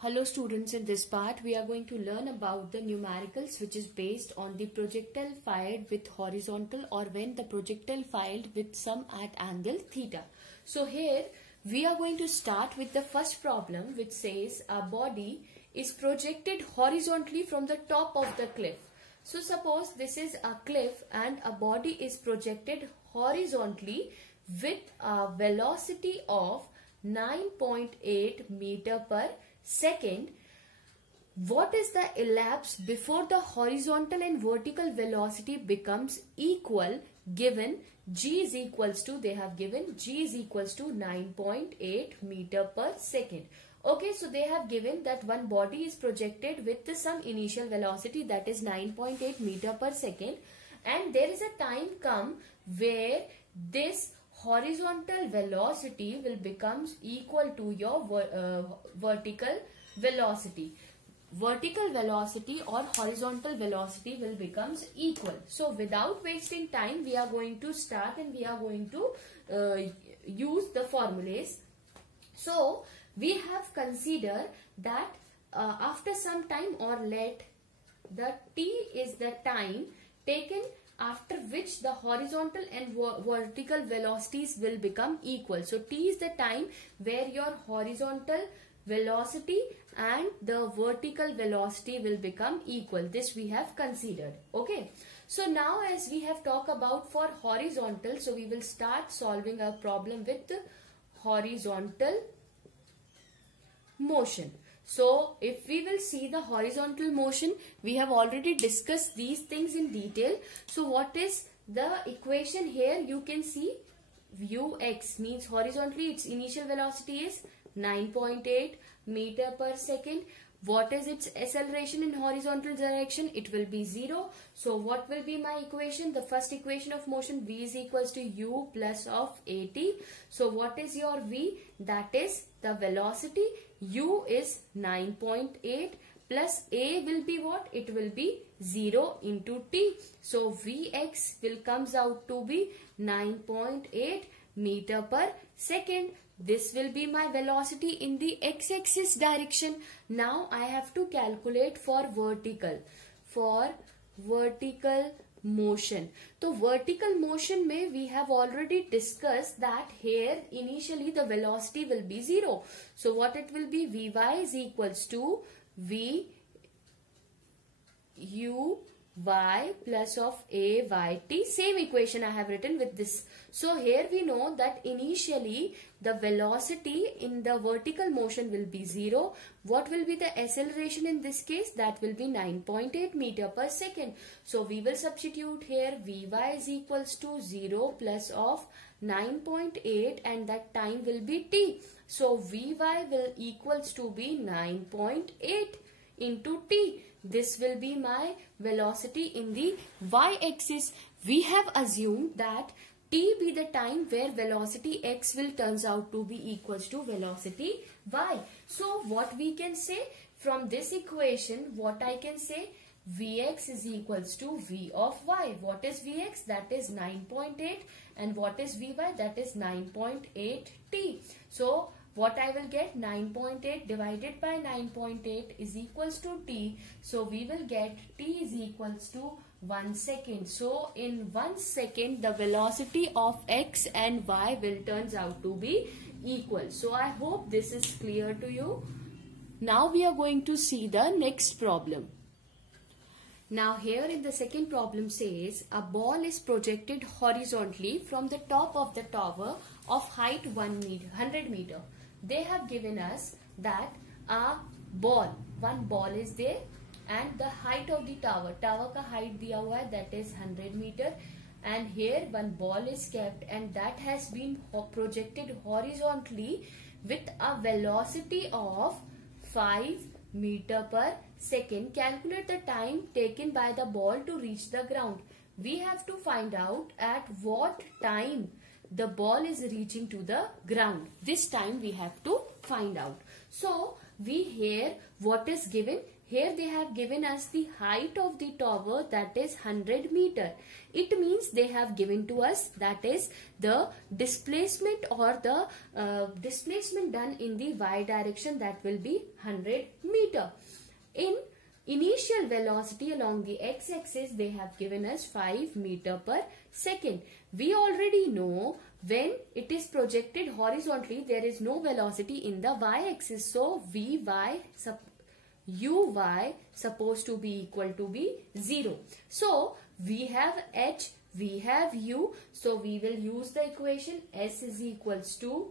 Hello students, in this part we are going to learn about the numericals which is based on the projectile fired with horizontal or when the projectile fired with some at angle theta. So here we are going to start with the first problem which says a body is projected horizontally from the top of the cliff. So suppose this is a cliff and a body is projected horizontally with a velocity of 9.8 meter per second. What is the elapse before the horizontal and vertical velocity becomes equal given g is equals to, they have given g is equals to 9.8 meter per second. Okay, so they have given that one body is projected with some initial velocity that is 9.8 meter per second, and there is a time come where this horizontal velocity will becomes equal to your vertical velocity. Vertical velocity or horizontal velocity will becomes equal. So without wasting time, we are going to start and we are going to use the formulas. So we have considered that after some time, or let the t is the time taken after which the horizontal and vertical velocities will become equal. So t is the time where your horizontal velocity and the vertical velocity will become equal. This we have considered. Okay. So now as we have talked about for horizontal, so we will start solving a problem with horizontal motion. So if we will see the horizontal motion, we have already discussed these things in detail. So what is the equation here? You can see ux means horizontally its initial velocity is 9.8 meter per second. What is its acceleration in horizontal direction? It will be 0. So what will be my equation? The first equation of motion, v is equals to u plus of at. So what is your v? That is the velocity. U is 9.8 plus a will be what? It will be 0 into t. So vx will comes out to be 9.8 meter per second. This will be my velocity in the x-axis direction. Now I have to calculate for vertical. For vertical motion. So vertical motion may we have already discussed that here initially the velocity will be 0. So what it will be? Vy is equals to v u y plus of a y t. Same equation I have written with this. So here we know that initially the velocity in the vertical motion will be 0. What will be the acceleration in this case? That will be 9.8 meter per second. So we will substitute here vy is equals to 0 plus of 9.8 and that time will be t. So vy will equals to be 9.8 into t. This will be my velocity in the y-axis. We have assumed that t be the time where velocity x will turns out to be equals to velocity y. So what we can say from this equation, what I can say, vx is equals to v of y. What is vx? That is 9.8 and what is vy? That is 9.8 t. So what I will get? 9.8 divided by 9.8 is equals to t. So we will get t is equals to 1 second. So in 1 second the velocity of x and y will turns out to be equal. So I hope this is clear to you. Now we are going to see the next problem. Now here in the second problem says a ball is projected horizontally from the top of the tower of height 100 meter. They have given us that a ball, one ball is there and the height of the tower का height दिया हुआ है, that is 100 meter, and here one ball is kept and that has been projected horizontally with a velocity of 5 meter per second. Calculate the time taken by the ball to reach the ground. We have to find out at what time the ball is reaching to the ground. This time we have to find out. So we here what is given? here they have given us the height of the tower, that is 100 meter. It means they have given to us, that is the displacement or the displacement done in the y direction, that will be 100 meter. In initial velocity along the x-axis, they have given us 5 meter per second. We already know when it is projected horizontally, there is no velocity in the y-axis. So Uy supposed to be equal to be 0. So we have h, we have u. So we will use the equation s is equals to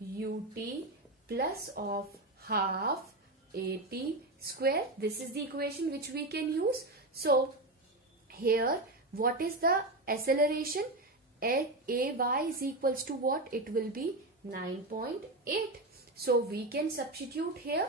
ut plus of half at square. This is the equation which we can use. So here what is the acceleration? Ay is equals to what? It will be 9.8. So we can substitute here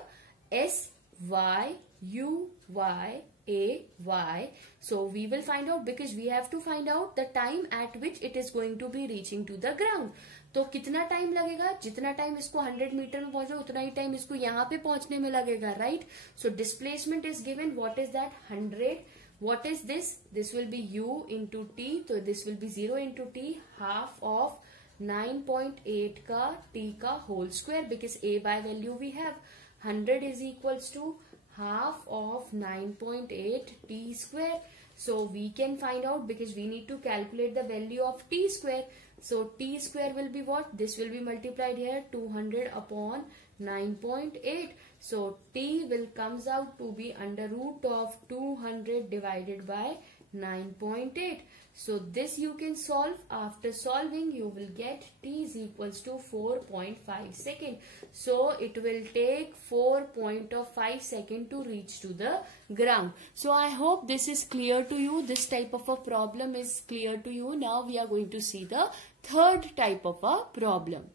s y u y a y. So we will find out, because we have to find out the time at which it is going to be reaching to the ground. तो कितना time लगेगा? जितना time इसको 100 metre में पहुंचे उतना ही time इसको यहाँ पे पहुंचने में लगेगा, right? So displacement is given. What is that? 100. What is this? This will be u into t. So this will be 0 into t, half of 9.8 का t का whole square, because a by value we have 100 is equals to half of 9.8 t square. So we can find out, because we need to calculate the value of t square. So t square will be what? This will be multiplied here, 200 upon 9.8. So t will comes out to be under root of 200 divided by 9.8. So this you can solve. After solving, you will get t is equals to 4.5 second. So it will take 4.5 second to reach to the ground. So I hope this is clear to you. This type of a problem is clear to you. Now we are going to see the third type of a problem.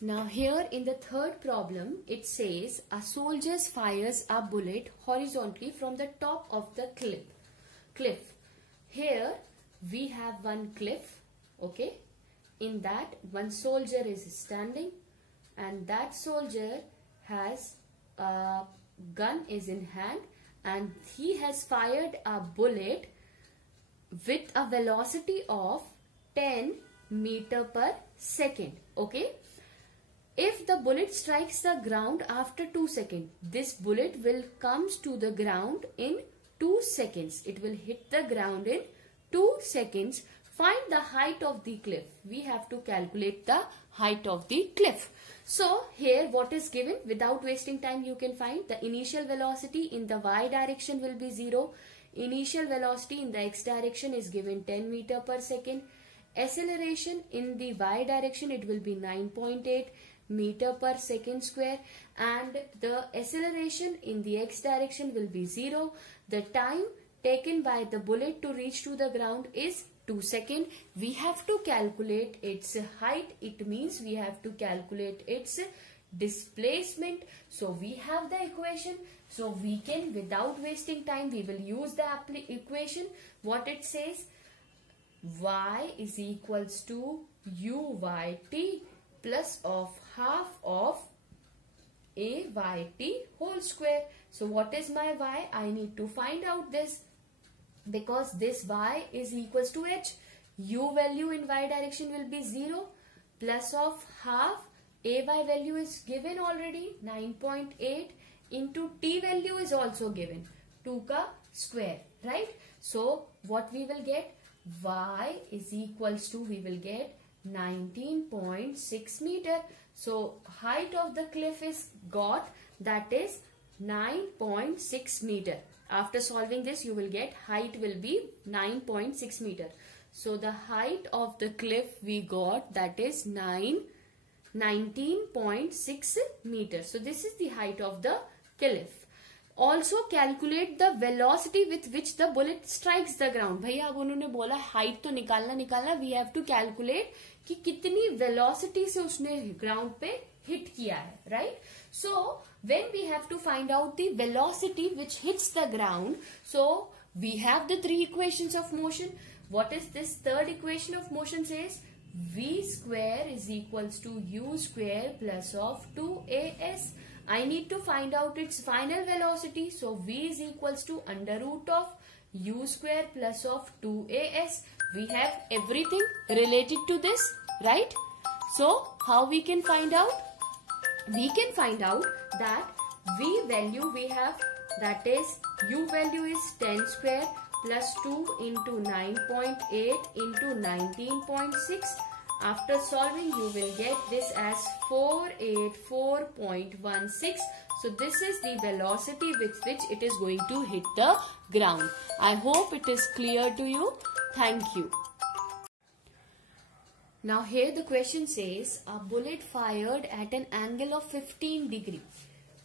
Now here in the third problem, it says a soldier fires a bullet horizontally from the top of the cliff. Here we have one cliff, okay? In that one soldier is standing, and that soldier has a gun is in hand, and he has fired a bullet with a velocity of 10 meter per second, okay? If the bullet strikes the ground after 2 seconds, this bullet will comes to the ground in 2 seconds. It will hit the ground in 2 seconds. Find the height of the cliff. We have to calculate the height of the cliff. So here what is given? Without wasting time, you can find the initial velocity in the y direction will be 0. Initial velocity in the x direction is given 10 meter per second. Acceleration in the y direction, it will be 9.8 meter per second square, and the acceleration in the x direction will be 0. The time taken by the bullet to reach to the ground is 2 seconds. We have to calculate its height. It means we have to calculate its displacement. So we have the equation. So we can, without wasting time, we will use the equation. What it says? Y is equals to uyt plus of half of ayt whole square. So what is my y? I need to find out this, because this y is equals to h. U value in y direction will be 0 plus of half. Ay value is given already, 9.8, into t value is also given, 2 ka square, right? So what we will get? Y is equals to, we will get 19.6 meter. So height of the cliff is got, that is 9.6 meter. After solving this, you will get height will be 9.6 meter. So the height of the cliff we got, that is 19.6 meter. So this is the height of the cliff. Also calculate the velocity with which the bullet strikes the ground. भैया अब उन्होंने बोला height तो निकालना, we have to calculate कि कितनी velocity से उसने ground पे hit किया है, right? So when we have to find out the velocity which hits the ground, so we have the three equations of motion. What is this third equation of motion says? V square is equals to u square plus of 2as. I need to find out its final velocity. So v is equals to under root of u square plus of 2as. We have everything related to this, right? So how we can find out? We can find out that v value we have, that is u value is 10 square plus 2 into 9.8 into 19.6. After solving, you will get this as 484.16. So this is the velocity with which it is going to hit the ground. I hope it is clear to you. Thank you. Now here the question says a bullet fired at an angle of 15 degree.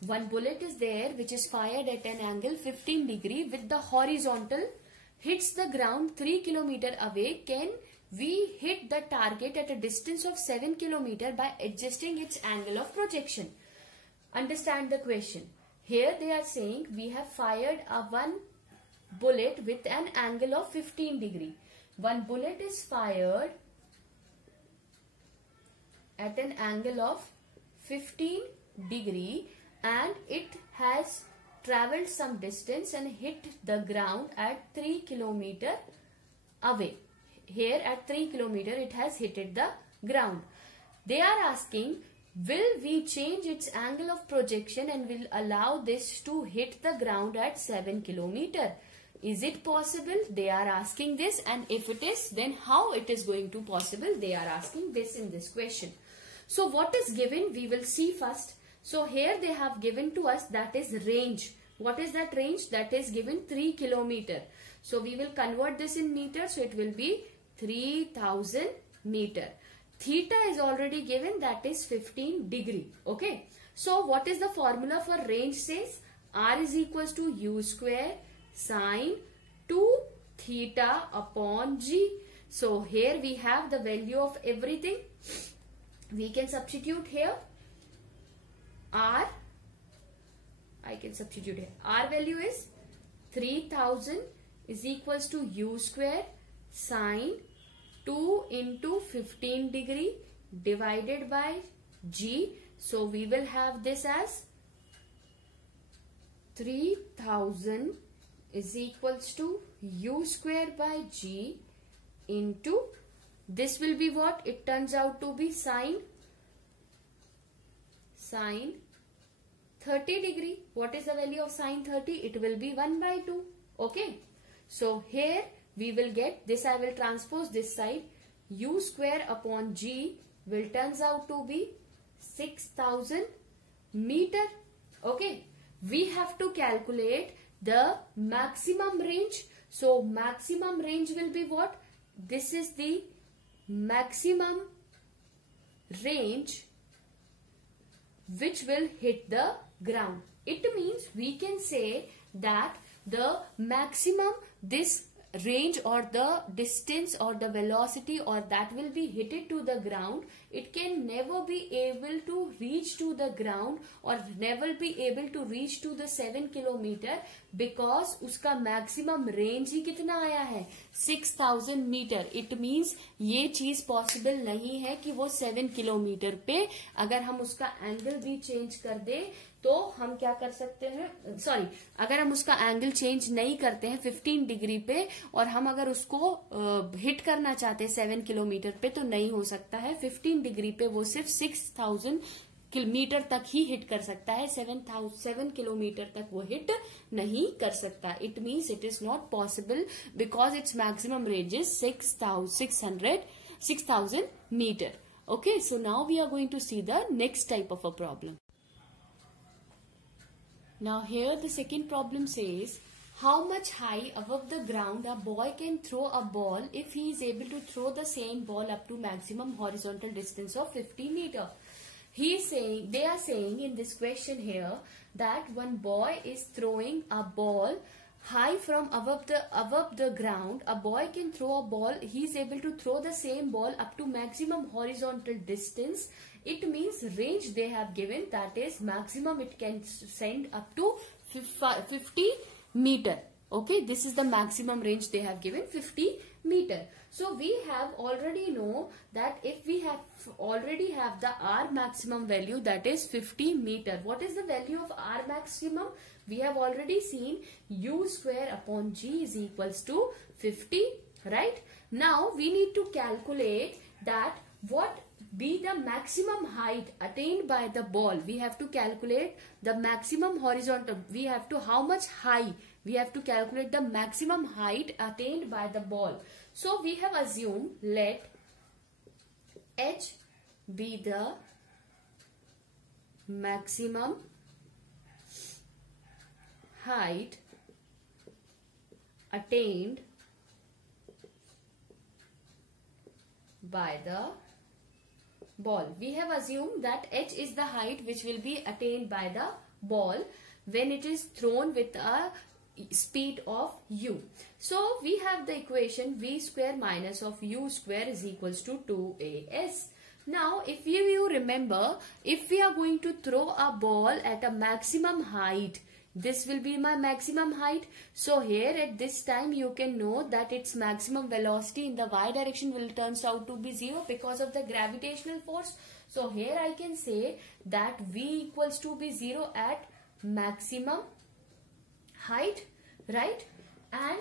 One bullet is there which is fired at an angle 15 degree with the horizontal, hits the ground 3 km away. Can we hit the target at a distance of 7 km by adjusting its angle of projection? Understand the question. Here they are saying we have fired a one bullet with an angle of 15 degree. One bullet is fired at an angle of 15 degree and it has traveled some distance and hit the ground at 3 km away. Here at 3 km it has hit the ground. They are asking, will we change its angle of projection and will allow this to hit the ground at 7 km? Is it possible? They are asking this, and if it is, then how it is going to possible? They are asking this in this question. So what is given? We will see first. So here they have given to us, that is range. What is that range? That is given 3 km. So we will convert this in meter. So it will be 3000 meter. Theta is already given, that is 15 degree. Okay. So what is the formula for range says? R is equals to u square sine 2 theta upon g. So here we have the value of everything. We can substitute here. R, I can substitute here. R value is 3000 is equals to u square sine 2 into 15 degree divided by g. So we will have this as 3000 is equals to u square by g into, this will be what? It turns out to be sine 30 degree. What is the value of sine 30? It will be 1 by 2. Okay. So here we will get this. I will transpose this side. U square upon g will turns out to be 6000 meter. Okay. We have to calculate the maximum range. So maximum range will be what? This is the maximum range which will hit the ground. It means we can say that the maximum this range or the distance or the velocity or that will be hit to the ground, it can never be able to reach to the ground or never be able to reach to the 7 km because उसका maximum range ही कितना आया है 6000 metre. It means ये चीज possible नहीं है कि वो 7 किलोमीटर पे अगर हम उसका एंगल भी चेंज कर दे तो हम क्या कर सकते हैं, अगर हम उसका एंगल चेंज नहीं करते हैं 15 डिग्री पे और हम अगर उसको हिट करना चाहते हैं 7 किलोमीटर पे तो नहीं हो सकता है. 15 डिग्री पे वो सिर्फ 6000 मीटर तक ही हिट कर सकता है, 7 किलोमीटर तक वो हिट नहीं कर सकता. It means it is not possible because it's maximum range is 6000 metre. Okay, so now we are going to see the next type of a problem. Now here the second problem says, how much high above the ground a boy can throw a ball if he is able to throw the same ball up to maximum horizontal distance of 50 meter. They are saying in this question here that one boy is throwing a ball high from above the ground. A boy can throw a ball. He is able to throw the same ball up to maximum horizontal distance. It means range they have given, that is maximum it can send up to 50 meter. Okay, this is the maximum range they have given, 50 meter. So we have already know that if we have already have the R maximum value, that is 50 meter. What is the value of R maximum? We have already seen U square upon G is equals to 50, right? Now we need to calculate that what be the maximum height attained by the ball. We have to calculate the maximum horizontal. We have to how much high. We have to calculate the maximum height attained by the ball. So we have assumed let H be the maximum height attained by the ball. We have assumed that H is the height which will be attained by the ball when it is thrown with a speed of u. So we have the equation v square minus of u square is equals to 2as. Now if you remember, if we are going to throw a ball at a maximum height, this will be my maximum height. So here at this time you can know that its maximum velocity in the y direction will turns out to be 0 because of the gravitational force. So here I can say that v equals to be 0 at maximum height, right? And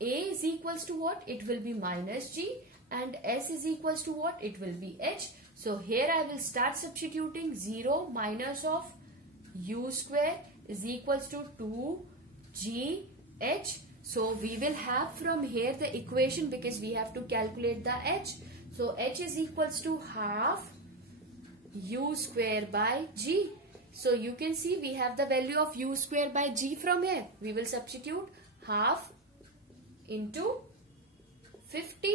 a is equals to what? It will be minus g, and s is equals to what? It will be h. So here I will start substituting 0 minus of u square is equals to 2gh. So we will have from here the equation because we have to calculate the h. So h is equals to half u square by g. So you can see we have the value of u square by g from here. We will substitute half into 50.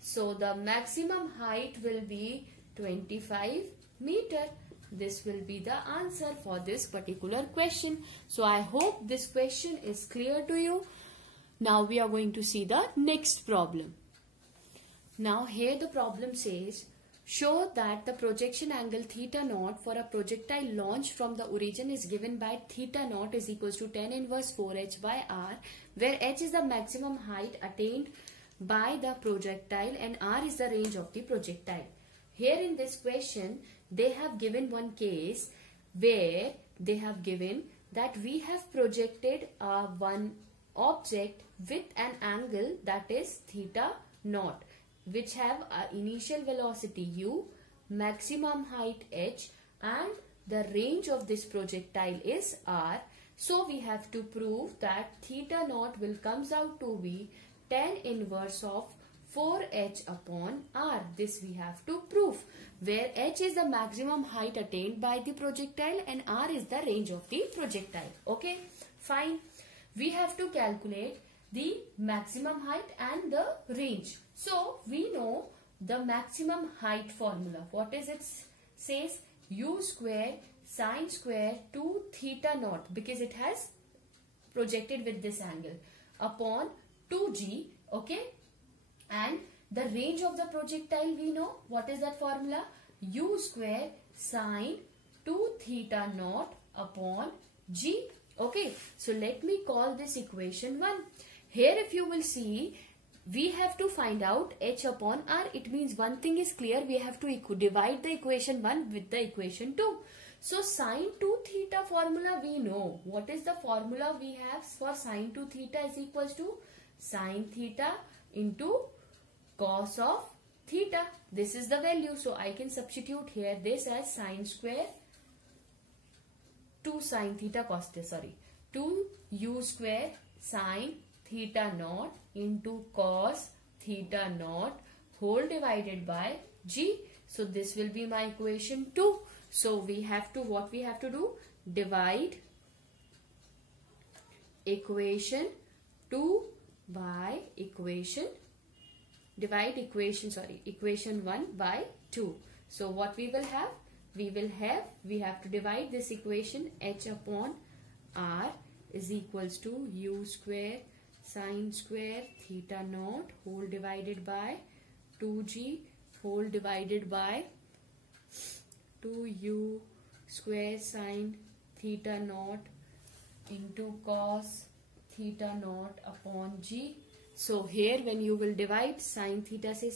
So the maximum height will be 25 meter. This will be the answer for this particular question. So I hope this question is clear to you. Now we are going to see the next problem. Now here the problem says, show that the projection angle theta naught for a projectile launched from the origin is given by theta naught is equals to tan inverse 4h by r, where h is the maximum height attained by the projectile and r is the range of the projectile. Here in this question, they have given one case where they have given that we have projected one object with an angle that is theta naught, which have initial velocity u, maximum height h, and the range of this projectile is r. So we have to prove that theta naught will comes out to be tan inverse of 4h upon r. This we have to prove, where h is the maximum height attained by the projectile and r is the range of the projectile. Okay, fine. We have to calculate the maximum height and the range. So we know the maximum height formula. What is it? Says u square sine square 2 theta naught, because it has projected with this angle, upon 2g. Okay, and the range of the projectile we know. What is that formula? U square sine 2 theta naught upon g. Okay, so let me call this equation 1. Here if you will see, we have to find out h upon r. It means one thing is clear, we have to divide the equation 1 with the equation 2. So sine 2 theta formula we know. What is the formula we have for sine 2 theta is equals to sine theta into cos of theta. This is the value. So I can substitute here this as sine square 2 sine theta cos theta, sorry, 2 u square sine theta naught into cos theta naught whole divided by g. So this will be my equation 2. So we have to, what we have to do? Divide equation 2 by equation, divide equation 1 by 2. So what we will have? We have to divide this equation h upon r is equals to u square sine square theta naught whole divided by 2g whole divided by 2u square sine theta naught into cos theta naught upon g. So here when you will divide, sin theta से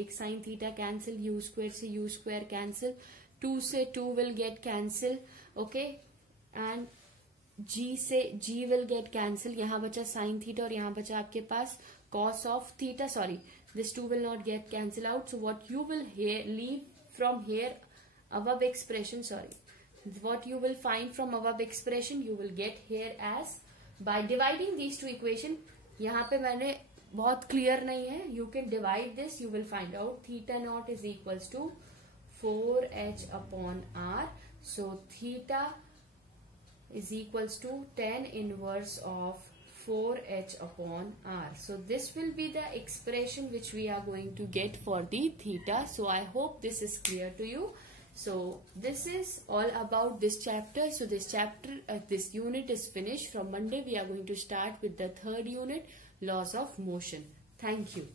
एक sin theta cancel, u square से u square cancel, 2 से 2 will get cancel, okay, and g से g will get cancel. यहाँ बचा sin theta और यहाँ बचा आपके पास cos of theta. Sorry, this 2 will not get cancel out. So what you will here leave from here above expression, what you will find from above expression, you will get here as by dividing these two equation. यहाँ पे मैंने बहुत clear नहीं है. You can divide this. You will find out theta naught is equals to 4h upon r. So theta is equals to tan inverse of 4h upon r. So this will be the expression which we are going to get for the theta. So I hope this is clear to you. So this is all about this chapter. So this chapter, this unit is finished. From Monday we are going to start with the third unit, laws of motion. Thank you.